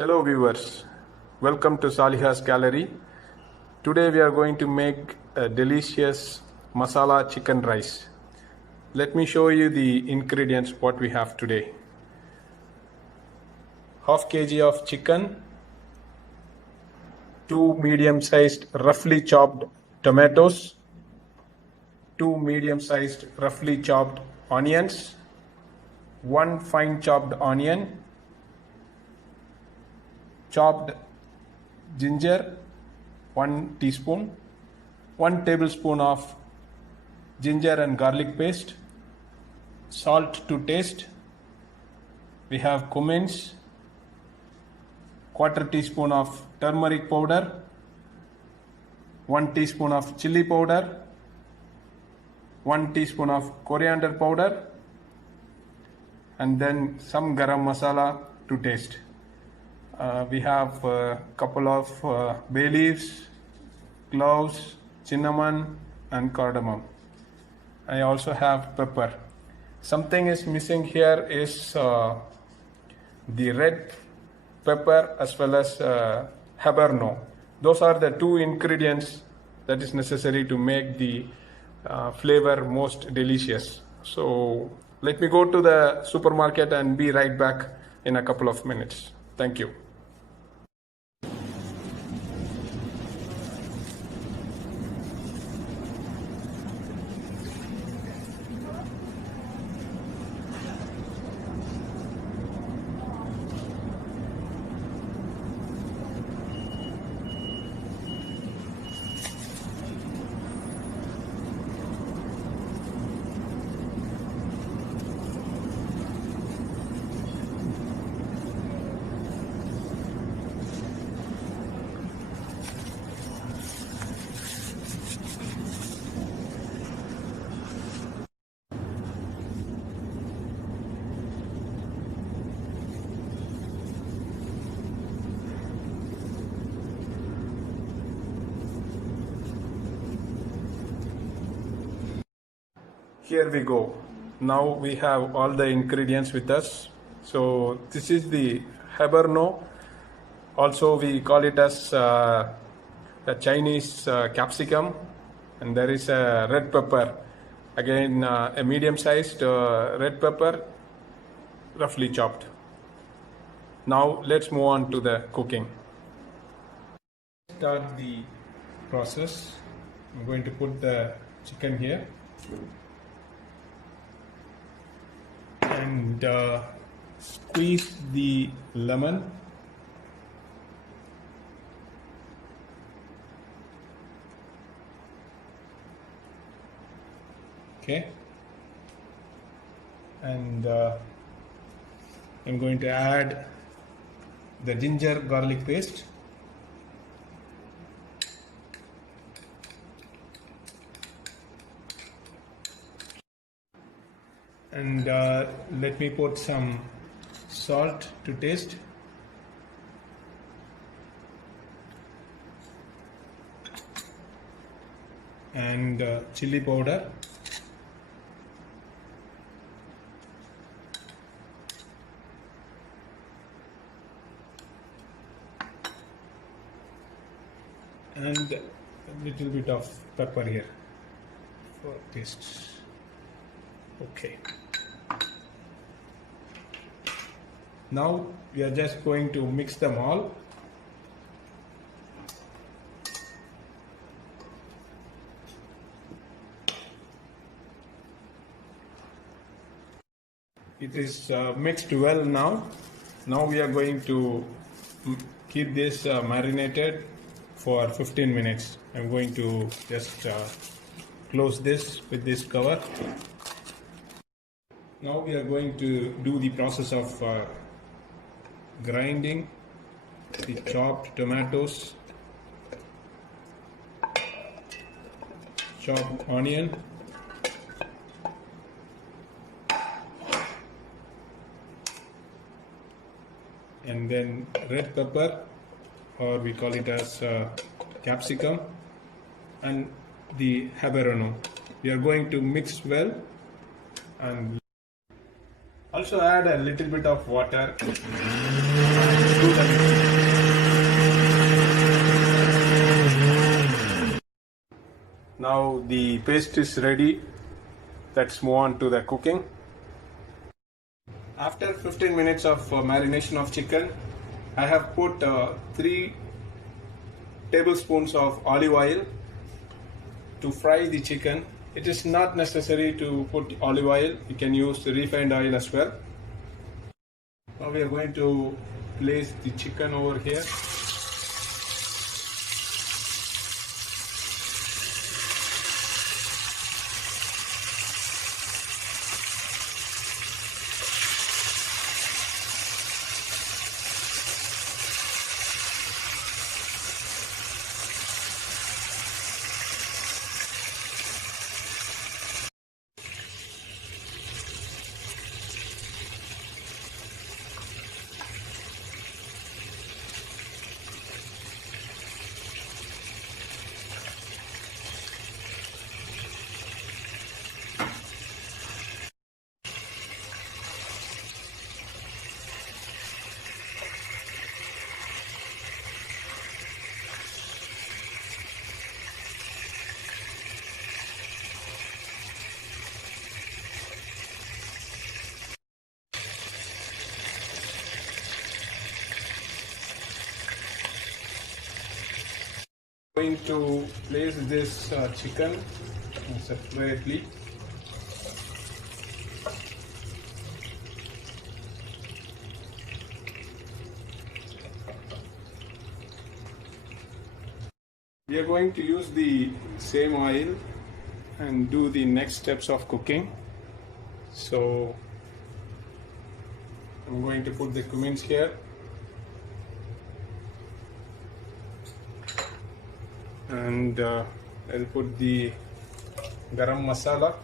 Hello viewers, welcome to Saliha's Gallery. Today we are going to make a delicious masala chicken rice. Let me show you the ingredients what we have today. Half kg of chicken, 2 medium-sized roughly chopped tomatoes, 2 medium-sized roughly chopped onions, 1 fine chopped onion, chopped ginger 1 teaspoon, 1 tablespoon of ginger and garlic paste, salt to taste. We have cumin, 1/4 teaspoon of turmeric powder, 1 teaspoon of chili powder, 1 teaspoon of coriander powder, and then some garam masala to taste. We have a couple of bay leaves, cloves, cinnamon and cardamom. I also have pepper. Something is missing here is the red pepper as well as habanero. Those are the 2 ingredients that is necessary to make the flavor most delicious. So let me go to the supermarket and be right back in a couple of minutes. Thank you. Here we go. Now we have all the ingredients with us. So this is the habanero. Also we call it as a Chinese capsicum, and there is a red pepper. Again a medium-sized red pepper, roughly chopped. Now let's move on to the cooking. Start the process. I'm going to put the chicken here. And squeeze the lemon. Okay. And I'm going to add the ginger garlic paste. And let me put some salt to taste. And chili powder. And a little bit of pepper here for taste. Okay. Now we are just going to mix them all. It is mixed well now. Now we are going to keep this marinated for 15 minutes. I'm going to just close this with this cover. Now we are going to do the process of grinding the chopped tomatoes, chopped onion, and then red pepper, or we call it as capsicum, and the habanero. We are going to mix well, and also add a little bit of water to the mixture. Now the paste is ready. Let's move on to the cooking. After 15 minutes of marination of chicken, I have put 3 tablespoons of olive oil to fry the chicken. It is not necessary to put olive oil, you can use refined oil as well. Now we are going to place the chicken over here. Going to place this chicken separately. We are going to use the same oil and do the next steps of cooking. So I'm going to put the cummins here. And I'll put the garam masala.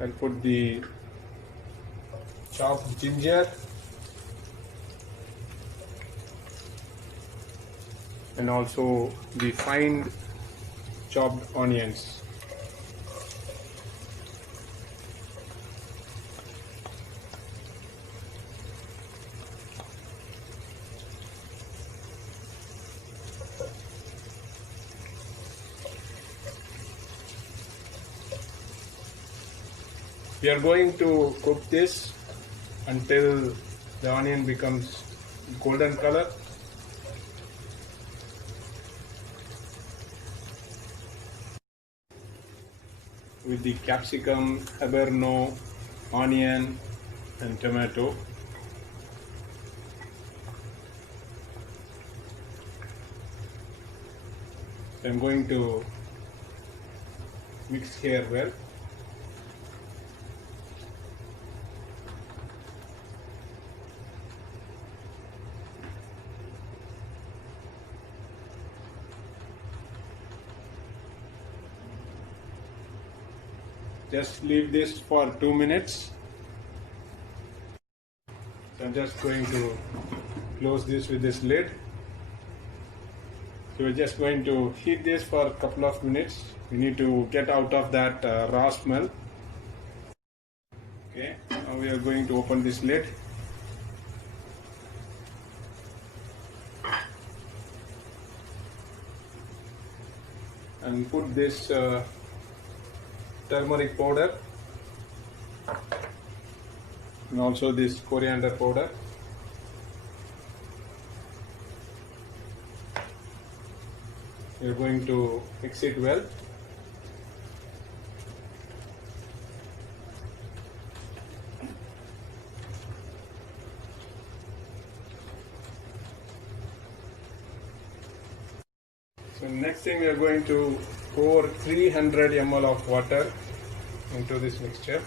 I'll put the chopped ginger and also the fine chopped onions. We are going to cook this until the onion becomes golden color. With the capsicum, habanero, onion and tomato. I'm going to mix here well. Just leave this for 2 minutes. So I'm just going to close this with this lid. So we're just going to heat this for a couple of minutes. We need to get out of that raw smell. Okay, now we are going to open this lid. And put this turmeric powder and also this coriander powder. We are going to mix it well. So next thing, we are going to pour 300 ml of water into this mixture.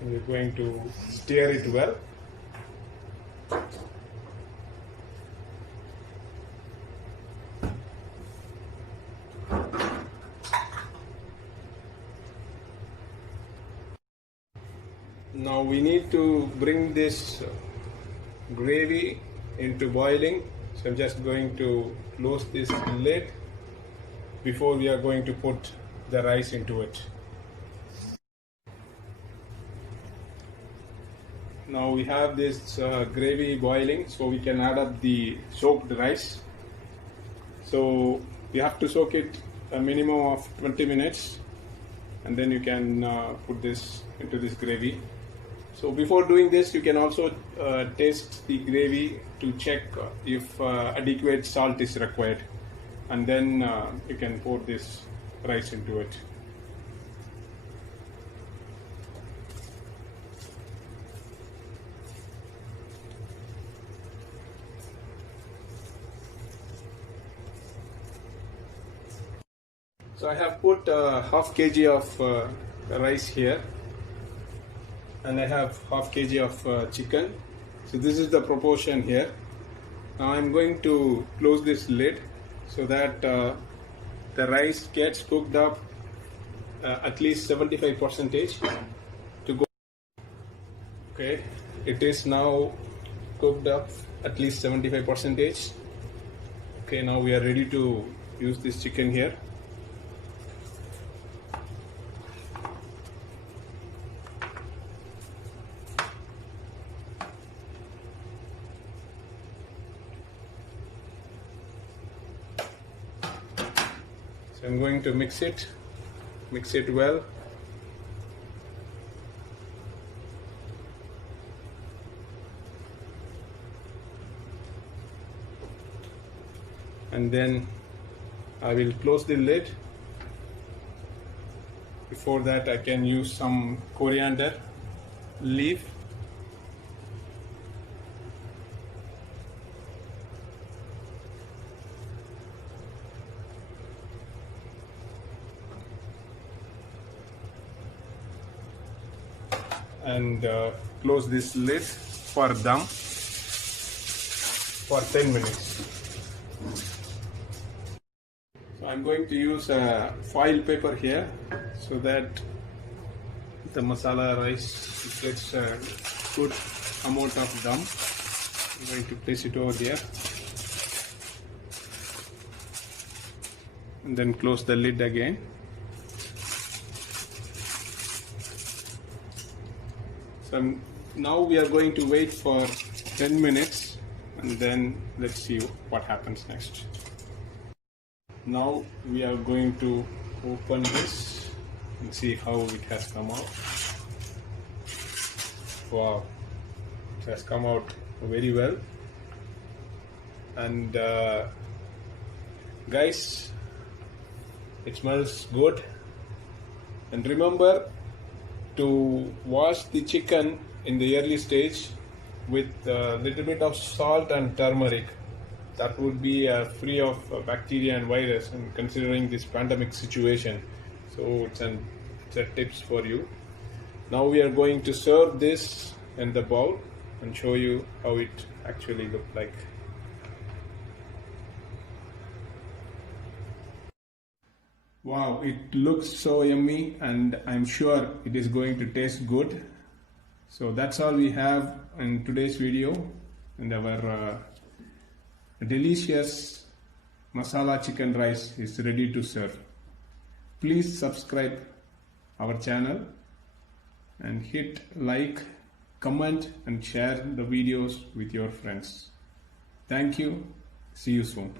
And we're going to stir it well. Now we need to bring this gravy into boiling. So I'm just going to close this lid before we are going to put the rice into it. Now we have this gravy boiling, so we can add up the soaked rice. So you have to soak it a minimum of 20 minutes, and then you can put this into this gravy. So before doing this, you can also taste the gravy to check if adequate salt is required, and then you can pour this rice into it. So I have put half kg of rice here, and I have half kg of chicken. So this is the proportion here. Now I'm going to close this lid so that the rice gets cooked up at least 75% to go. Okay, it is now cooked up at least 75%. Okay, now we are ready to use this chicken here. So I'm going to mix it well. And then I will close the lid. Before that, I can use some coriander leaf. And close this lid for dum for 10 minutes. So I'm going to use a foil paper here so that the masala rice gets a good amount of dum. I'm going to place it over here and then close the lid again. So now we are going to wait for 10 minutes and then let's see what happens next. Now we are going to open this and see how it has come out. Wow, it has come out very well. And guys, it smells good. And remember to wash the chicken in the early stage with a little bit of salt and turmeric. That would be free of bacteria and virus, and considering this pandemic situation, so it's a tips for you. Now we are going to serve this in the bowl and show you how it actually looked like. Wow, it looks so yummy, and I'm sure it is going to taste good. So that's all we have in today's video, and our delicious masala chicken rice is ready to serve. Please subscribe our channel and hit like, comment and share the videos with your friends. Thank you. See you soon.